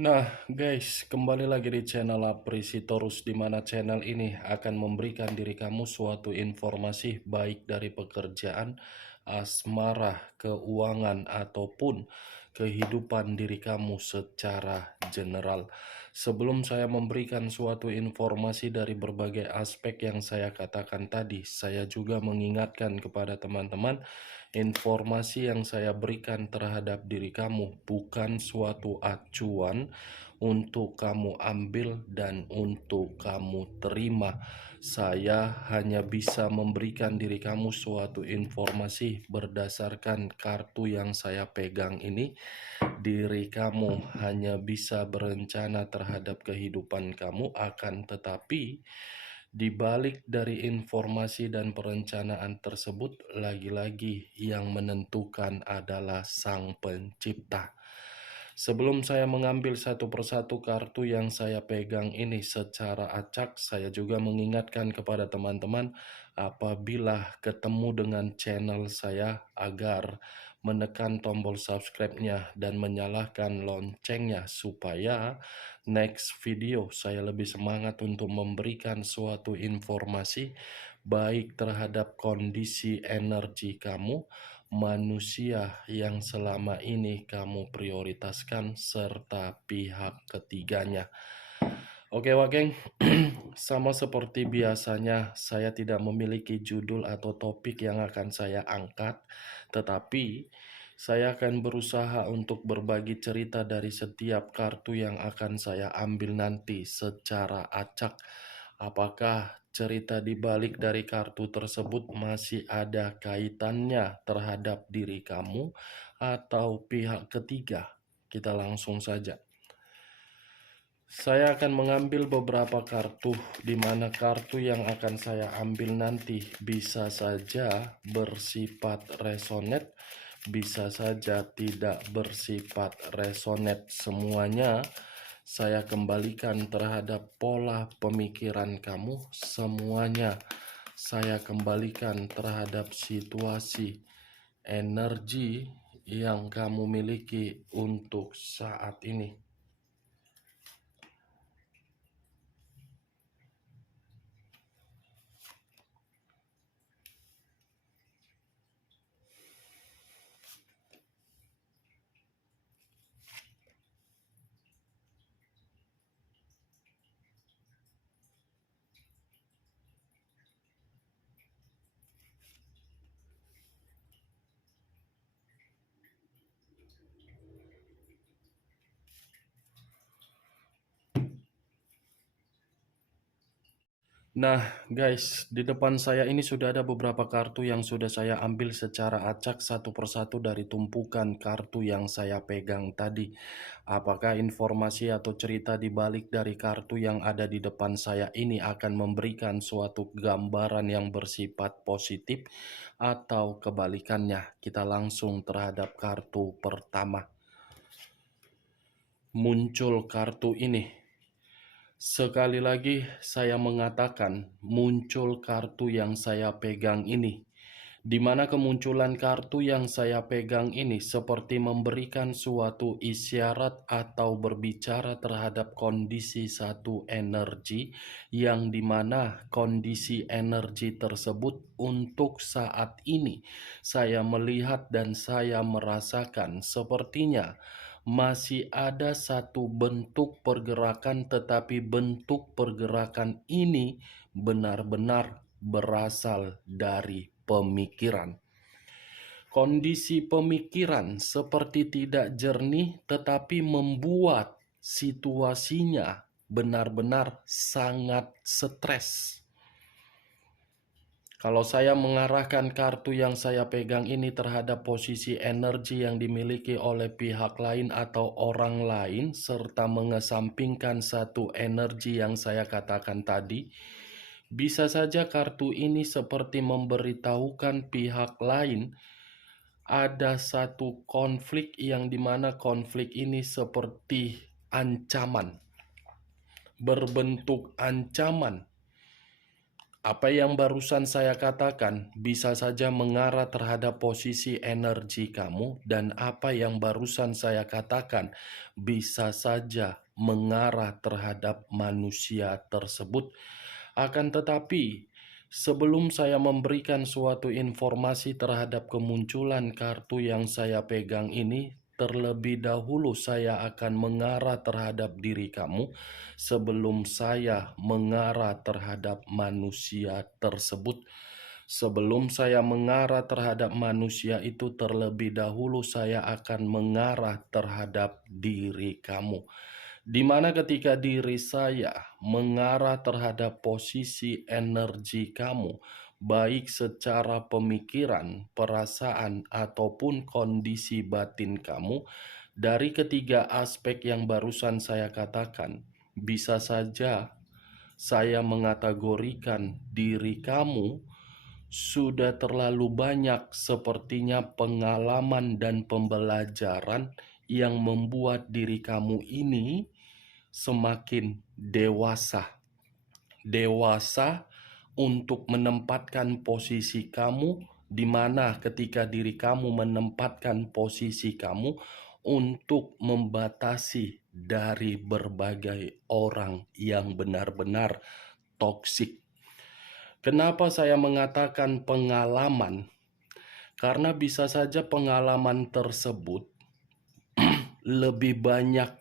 Nah, guys, kembali lagi di channel Aprisitorus, di mana channel ini akan memberikan diri kamu suatu informasi baik dari pekerjaan, asmara, keuangan, ataupun kehidupan diri kamu secara general. Sebelum saya memberikan suatu informasi dari berbagai aspek yang saya katakan tadi, saya juga mengingatkan kepada teman-teman, informasi yang saya berikan terhadap diri kamu bukan suatu acuan untuk kamu ambil dan untuk kamu terima. Saya hanya bisa memberikan diri kamu suatu informasi berdasarkan kartu yang saya pegang ini. Diri kamu hanya bisa berencana terhadap kehidupan kamu, akan tetapi di balik dari informasi dan perencanaan tersebut, lagi-lagi yang menentukan adalah Sang Pencipta. Sebelum saya mengambil satu persatu kartu yang saya pegang ini secara acak, saya juga mengingatkan kepada teman-teman apabila ketemu dengan channel saya agar menekan tombol subscribe-nya dan menyalakan loncengnya supaya next video saya lebih semangat untuk memberikan suatu informasi baik terhadap kondisi energi kamu, manusia yang selama ini kamu prioritaskan, serta pihak ketiganya. Oke, Wakeng, sama seperti biasanya, saya tidak memiliki judul atau topik yang akan saya angkat, tetapi saya akan berusaha untuk berbagi cerita dari setiap kartu yang akan saya ambil nanti secara acak. Apakah cerita di balik dari kartu tersebut masih ada kaitannya terhadap diri kamu atau pihak ketiga? Kita langsung saja. Saya akan mengambil beberapa kartu, di mana kartu yang akan saya ambil nanti bisa saja bersifat resonate, bisa saja tidak bersifat resonate. Semuanya saya kembalikan terhadap pola pemikiran kamu, semuanya saya kembalikan terhadap situasi energi yang kamu miliki untuk saat ini. Nah, guys, di depan saya ini sudah ada beberapa kartu yang sudah saya ambil secara acak satu persatu dari tumpukan kartu yang saya pegang tadi. Apakah informasi atau cerita di balik dari kartu yang ada di depan saya ini akan memberikan suatu gambaran yang bersifat positif atau kebalikannya? Kita langsung terhadap kartu pertama. Muncul kartu ini. Sekali lagi saya mengatakan muncul kartu yang saya pegang ini, di mana kemunculan kartu yang saya pegang ini seperti memberikan suatu isyarat atau berbicara terhadap kondisi satu energi, yang dimana kondisi energi tersebut untuk saat ini saya melihat dan saya merasakan sepertinya masih ada satu bentuk pergerakan, tetapi bentuk pergerakan ini benar-benar berasal dari pemikiran. Kondisi pemikiran seperti tidak jernih, tetapi membuat situasinya benar-benar sangat stres. Kalau saya mengarahkan kartu yang saya pegang ini terhadap posisi energi yang dimiliki oleh pihak lain atau orang lain, serta mengesampingkan satu energi yang saya katakan tadi, bisa saja kartu ini seperti memberitahukan pihak lain ada satu konflik yang dimana konflik ini seperti ancaman, berbentuk ancaman. Apa yang barusan saya katakan bisa saja mengarah terhadap posisi energi kamu, dan apa yang barusan saya katakan bisa saja mengarah terhadap manusia tersebut. Akan tetapi, sebelum saya memberikan suatu informasi terhadap kemunculan kartu yang saya pegang ini, terlebih dahulu saya akan mengarah terhadap diri kamu sebelum saya mengarah terhadap manusia tersebut. Sebelum saya mengarah terhadap manusia itu, terlebih dahulu saya akan mengarah terhadap diri kamu. Di mana ketika diri saya mengarah terhadap posisi energi kamu, baik secara pemikiran, perasaan, ataupun kondisi batin kamu, dari ketiga aspek yang barusan saya katakan, bisa saja saya mengategorikan diri kamu sudah terlalu banyak sepertinya pengalaman dan pembelajaran yang membuat diri kamu ini semakin dewasa. Dewasa untuk menempatkan posisi kamu, di mana ketika diri kamu menempatkan posisi kamu untuk membatasi dari berbagai orang yang benar-benar toksik. Kenapa saya mengatakan pengalaman? Karena bisa saja pengalaman tersebut lebih banyak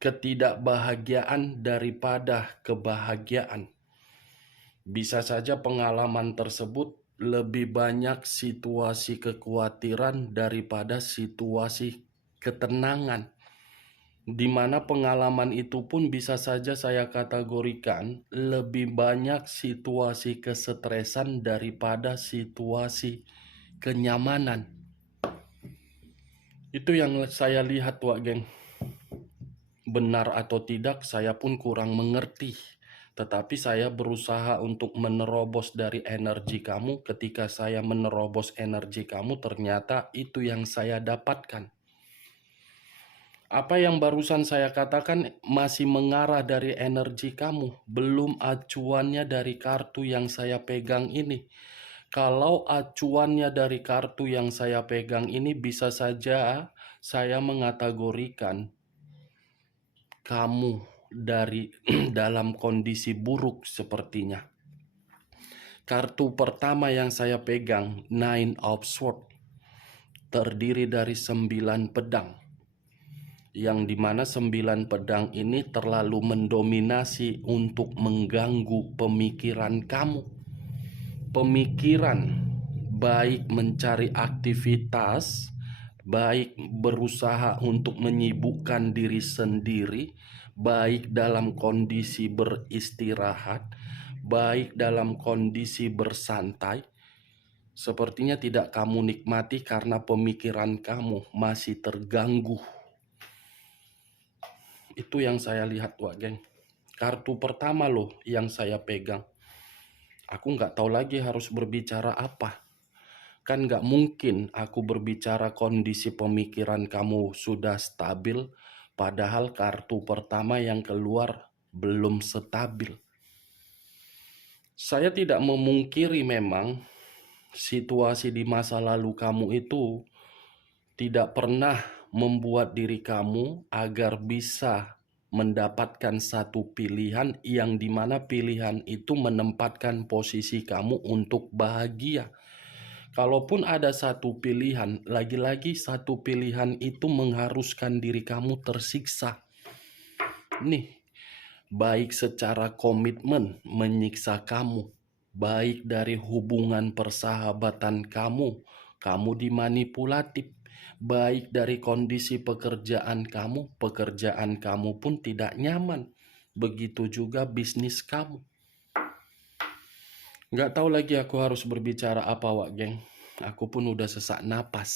ketidakbahagiaan daripada kebahagiaan. Bisa saja pengalaman tersebut lebih banyak situasi kekhawatiran daripada situasi ketenangan. Di mana pengalaman itu pun bisa saja saya kategorikan lebih banyak situasi kesetresan daripada situasi kenyamanan. Itu yang saya lihat, Wak Geng. Benar atau tidak, saya pun kurang mengerti. Tetapi saya berusaha untuk menerobos dari energi kamu. Ketika saya menerobos energi kamu, ternyata itu yang saya dapatkan. Apa yang barusan saya katakan masih mengarah dari energi kamu, belum acuannya dari kartu yang saya pegang ini. Kalau acuannya dari kartu yang saya pegang ini, bisa saja saya mengategorikan kamu dari dalam kondisi buruk sepertinya. Kartu pertama yang saya pegang, Nine of Swords, terdiri dari 9 pedang. Yang dimana 9 pedang ini terlalu mendominasi untuk mengganggu pemikiran kamu. Pemikiran, baik mencari aktivitas, baik berusaha untuk menyibukkan diri sendiri, baik dalam kondisi beristirahat, baik dalam kondisi bersantai, sepertinya tidak kamu nikmati karena pemikiran kamu masih terganggu. Itu yang saya lihat, Wak Geng. Kartu pertama loh yang saya pegang. Aku nggak tahu lagi harus berbicara apa. Kan nggak mungkin aku berbicara kondisi pemikiran kamu sudah stabil, padahal kartu pertama yang keluar belum stabil. Saya tidak memungkiri memang situasi di masa lalu kamu itu tidak pernah membuat diri kamu agar bisa mendapatkan satu pilihan yang dimana pilihan itu menempatkan posisi kamu untuk bahagia. Kalaupun ada satu pilihan, lagi-lagi satu pilihan itu mengharuskan diri kamu tersiksa. Nih, baik secara komitmen menyiksa kamu, baik dari hubungan persahabatan kamu dimanipulatif, baik dari kondisi pekerjaan kamu pun tidak nyaman. Begitu juga bisnis kamu. Nggak tahu lagi aku harus berbicara apa, Wak Geng. Aku pun udah sesak napas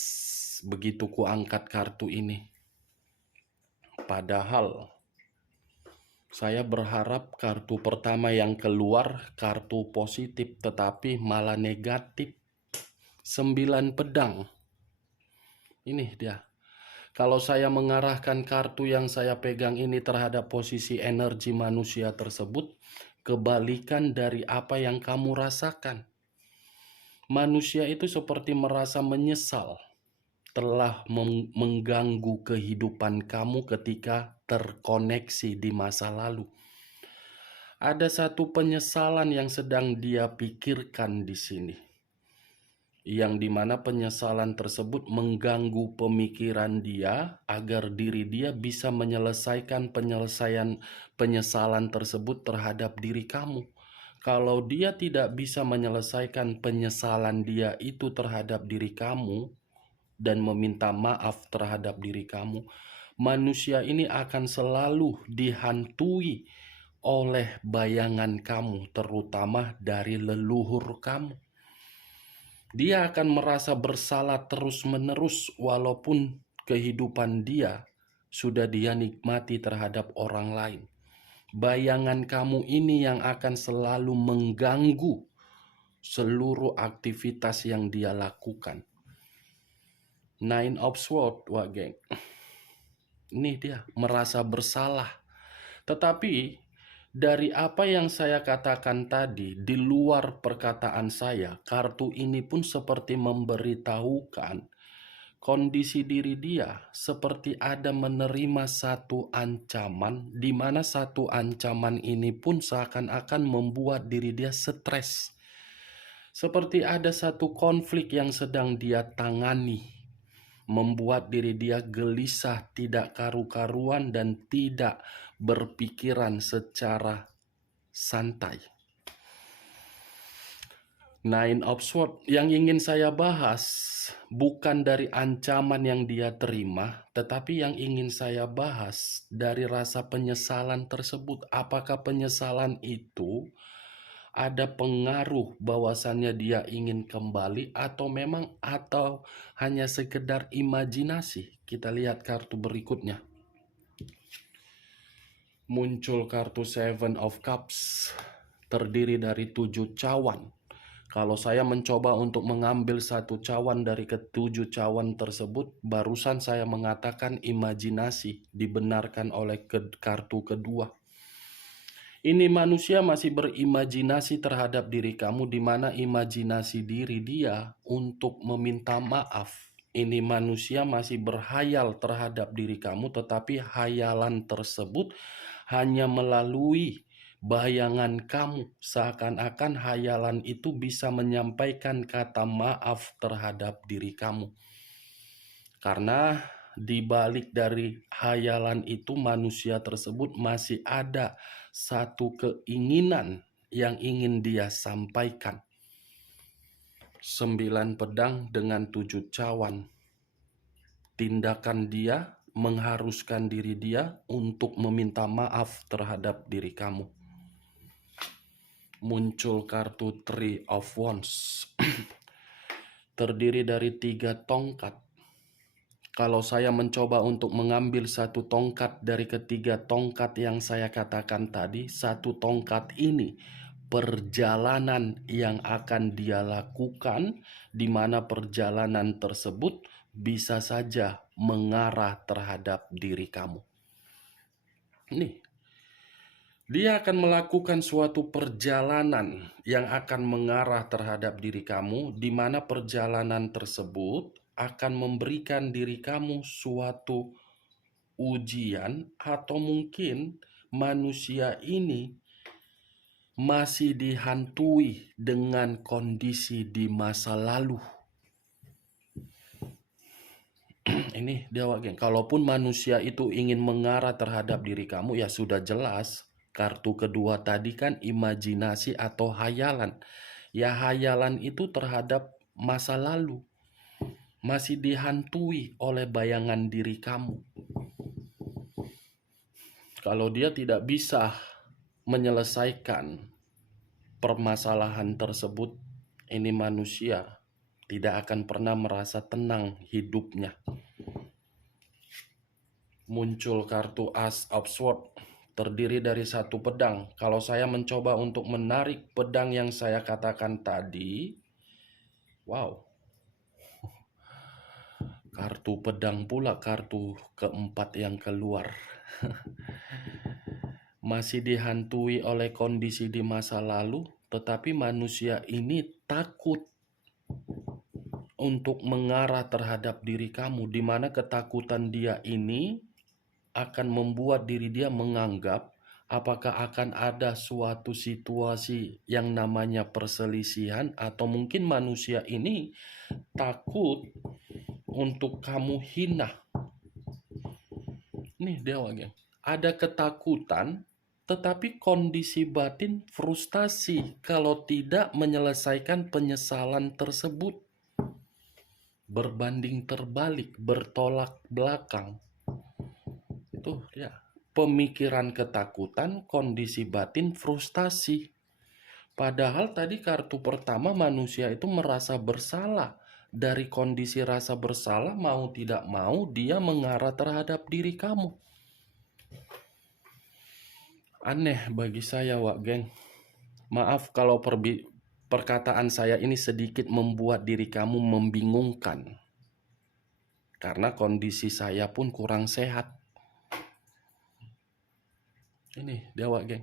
begitu ku angkat kartu ini. Padahal saya berharap kartu pertama yang keluar kartu positif, tetapi malah negatif. 9 pedang. Ini dia. Kalau saya mengarahkan kartu yang saya pegang ini terhadap posisi energi manusia tersebut, kebalikan dari apa yang kamu rasakan. Manusia itu seperti merasa menyesal telah mengganggu kehidupan kamu ketika terkoneksi di masa lalu. Ada satu penyesalan yang sedang dia pikirkan di sini, yang dimana penyesalan tersebut mengganggu pemikiran dia agar diri dia bisa menyelesaikan penyesalan tersebut terhadap diri kamu. Kalau dia tidak bisa menyelesaikan penyesalan dia itu terhadap diri kamu dan meminta maaf terhadap diri kamu, manusia ini akan selalu dihantui oleh bayangan kamu, terutama dari leluhur kamu. Dia akan merasa bersalah terus-menerus walaupun kehidupan dia sudah dia nikmati terhadap orang lain. Bayangan kamu ini yang akan selalu mengganggu seluruh aktivitas yang dia lakukan. Nine of Swords, wah geng. Ini dia merasa bersalah. Tetapi dari apa yang saya katakan tadi, di luar perkataan saya, kartu ini pun seperti memberitahukan kondisi diri dia seperti ada menerima satu ancaman, di mana satu ancaman ini pun seakan-akan membuat diri dia stres. Seperti ada satu konflik yang sedang dia tangani, membuat diri dia gelisah, tidak karu-karuan, dan tidak berpikiran secara santai. Nine of Swords yang ingin saya bahas bukan dari ancaman yang dia terima, tetapi yang ingin saya bahas dari rasa penyesalan tersebut. Apakah penyesalan itu ada pengaruh bahwasannya dia ingin kembali atau hanya sekedar imajinasi? Kita lihat kartu berikutnya. Muncul kartu Seven of Cups, terdiri dari 7 cawan. Kalau saya mencoba untuk mengambil satu cawan dari ketujuh cawan tersebut, barusan saya mengatakan imajinasi, dibenarkan oleh kartu kedua. Ini manusia masih berimajinasi terhadap diri kamu, di mana imajinasi diri dia untuk meminta maaf. Ini manusia masih berhayal terhadap diri kamu, tetapi hayalan tersebut hanya melalui bayangan kamu. Seakan-akan hayalan itu bisa menyampaikan kata maaf terhadap diri kamu. Karena di balik dari hayalan itu, manusia tersebut masih ada satu keinginan yang ingin dia sampaikan. 9 pedang dengan 7 cawan. Tindakan dia mengharuskan diri dia untuk meminta maaf terhadap diri kamu. Muncul kartu Three of Wands. Terdiri dari 3 tongkat. Kalau saya mencoba untuk mengambil satu tongkat dari ketiga tongkat yang saya katakan tadi, satu tongkat ini perjalanan yang akan dia lakukan, di mana perjalanan tersebut bisa saja mengarah terhadap diri kamu. Nih, dia akan melakukan suatu perjalanan yang akan mengarah terhadap diri kamu, di mana perjalanan tersebut akan memberikan diri kamu suatu ujian, atau mungkin manusia ini masih dihantui dengan kondisi di masa lalu. Ini dia, geng. Kalaupun manusia itu ingin mengarah terhadap diri kamu, ya sudah jelas. Kartu kedua tadi kan imajinasi atau hayalan. Ya, hayalan itu terhadap masa lalu. Masih dihantui oleh bayangan diri kamu. Kalau dia tidak bisa menyelesaikan permasalahan tersebut, ini manusia tidak akan pernah merasa tenang hidupnya. Muncul kartu Ace of Swords, terdiri dari 1 pedang. Kalau saya mencoba untuk menarik pedang yang saya katakan tadi, wow, kartu pedang pula kartu keempat yang keluar. masih dihantui oleh kondisi di masa lalu, tetapi manusia ini takut untuk mengarah terhadap diri kamu, di mana ketakutan dia ini akan membuat diri dia menganggap apakah akan ada suatu situasi yang namanya perselisihan, atau mungkin manusia ini takut untuk kamu hina. Nih dewa geng, ada ketakutan tetapi kondisi batin frustasi kalau tidak menyelesaikan penyesalan tersebut. Berbanding terbalik, bertolak belakang. Itu ya, pemikiran ketakutan, kondisi batin frustasi. Padahal tadi kartu pertama manusia itu merasa bersalah. Dari kondisi rasa bersalah, mau tidak mau dia mengarah terhadap diri kamu. Aneh bagi saya, Wak Geng. Maaf kalau perkataan saya ini sedikit membuat diri kamu membingungkan. Karena kondisi saya pun kurang sehat. Ini dia, Wak Geng.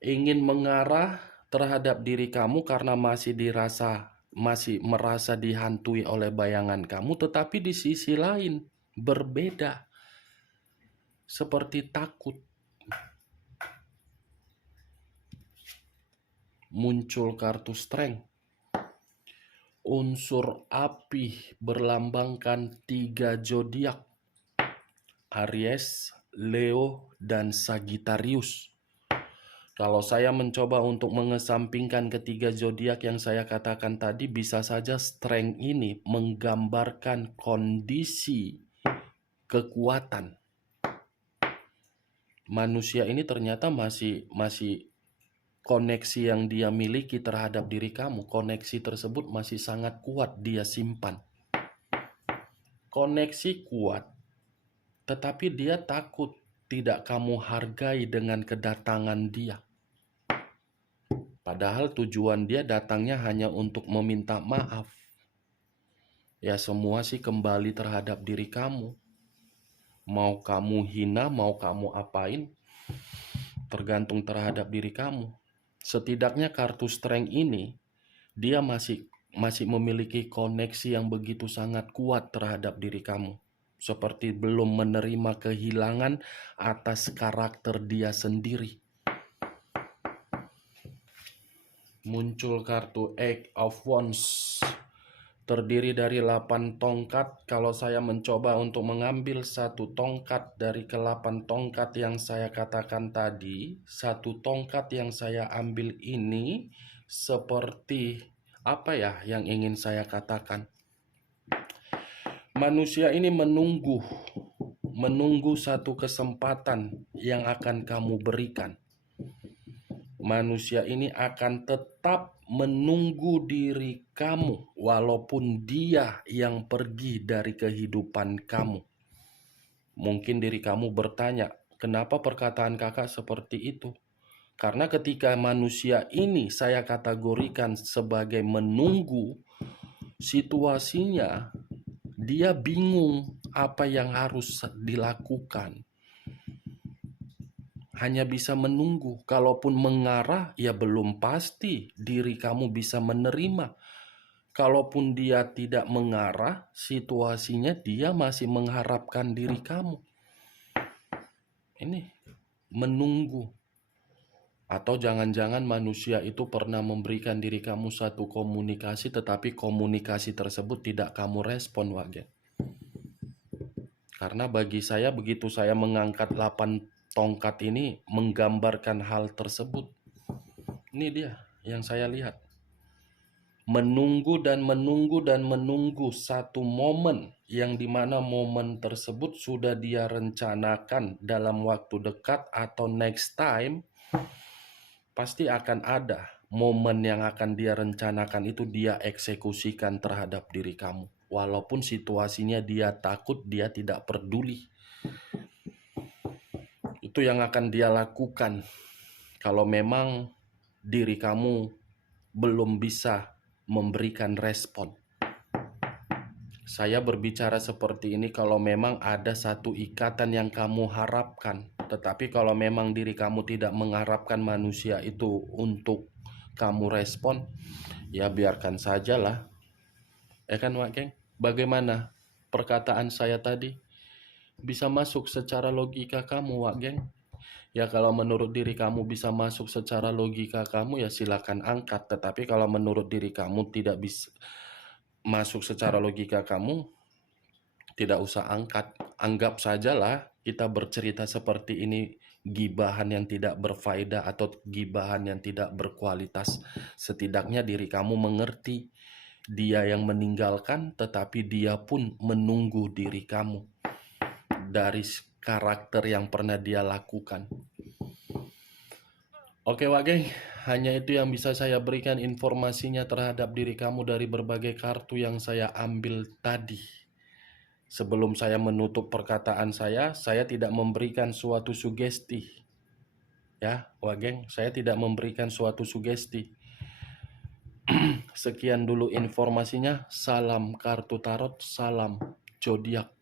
Ingin mengarah terhadap diri kamu karena masih merasa dihantui oleh bayangan kamu, tetapi di sisi lain berbeda. Seperti takut. Muncul kartu strength. Unsur api berlambangkan 3 zodiak. Aries, Leo, dan Sagittarius. Kalau saya mencoba untuk mengesampingkan ketiga zodiak yang saya katakan tadi, bisa saja strength ini menggambarkan kondisi kekuatan. Manusia ini ternyata masih koneksi yang dia miliki terhadap diri kamu, koneksi tersebut masih sangat kuat dia simpan. Koneksi kuat, tetapi dia takut tidak kamu hargai dengan kedatangan dia. Padahal tujuan dia datangnya hanya untuk meminta maaf. Ya semua sih kembali terhadap diri kamu. Mau kamu hina, mau kamu apain, tergantung terhadap diri kamu. Setidaknya kartu strength ini, dia masih memiliki koneksi yang begitu sangat kuat terhadap diri kamu. Seperti belum menerima kehilangan atas karakter dia sendiri. Muncul kartu Eight of Wands. Terdiri dari 8 tongkat. Kalau saya mencoba untuk mengambil satu tongkat dari ke-8 tongkat yang saya katakan tadi, satu tongkat yang saya ambil ini seperti apa ya yang ingin saya katakan? Manusia ini menunggu satu kesempatan yang akan kamu berikan. Manusia ini akan tetap menunggu diri kamu walaupun dia yang pergi dari kehidupan kamu. Mungkin diri kamu bertanya, kenapa perkataan kakak seperti itu? Karena ketika manusia ini saya kategorikan sebagai menunggu, situasinya dia bingung apa yang harus dilakukan. Hanya bisa menunggu. Kalaupun mengarah, ya belum pasti diri kamu bisa menerima. Kalaupun dia tidak mengarah, situasinya dia masih mengharapkan diri kamu. Ini menunggu. Atau jangan-jangan manusia itu pernah memberikan diri kamu satu komunikasi, tetapi komunikasi tersebut tidak kamu respon, Wagen. Karena bagi saya, begitu saya mengangkat 8 tongkat ini menggambarkan hal tersebut. Ini dia yang saya lihat. Menunggu dan menunggu dan menunggu satu momen yang dimana momen tersebut sudah dia rencanakan dalam waktu dekat atau next time. Pasti akan ada momen yang akan dia rencanakan itu dia eksekusikan terhadap diri kamu. Walaupun situasinya dia takut, dia tidak peduli. Itu yang akan dia lakukan kalau memang diri kamu belum bisa memberikan respon. Saya berbicara seperti ini kalau memang ada satu ikatan yang kamu harapkan, Tetapi kalau memang diri kamu tidak mengharapkan manusia itu untuk kamu respon, ya biarkan sajalah. Ya kan, Wak Geng? Bagaimana perkataan saya tadi? Bisa masuk secara logika kamu, Wak Geng? Ya kalau menurut diri kamu bisa masuk secara logika kamu, ya silakan angkat. Tetapi kalau menurut diri kamu tidak bisa masuk secara logika kamu, tidak usah angkat. Anggap sajalah kita bercerita seperti ini gibahan yang tidak berfaedah atau gibahan yang tidak berkualitas. Setidaknya diri kamu mengerti dia yang meninggalkan, tetapi dia pun menunggu diri kamu dari karakter yang pernah dia lakukan. Oke, Wak Geng, hanya itu yang bisa saya berikan informasinya terhadap diri kamu dari berbagai kartu yang saya ambil tadi. Sebelum saya menutup perkataan saya tidak memberikan suatu sugesti. Ya, Wak Geng, saya tidak memberikan suatu sugesti. Sekian dulu informasinya. Salam kartu tarot, salam zodiak.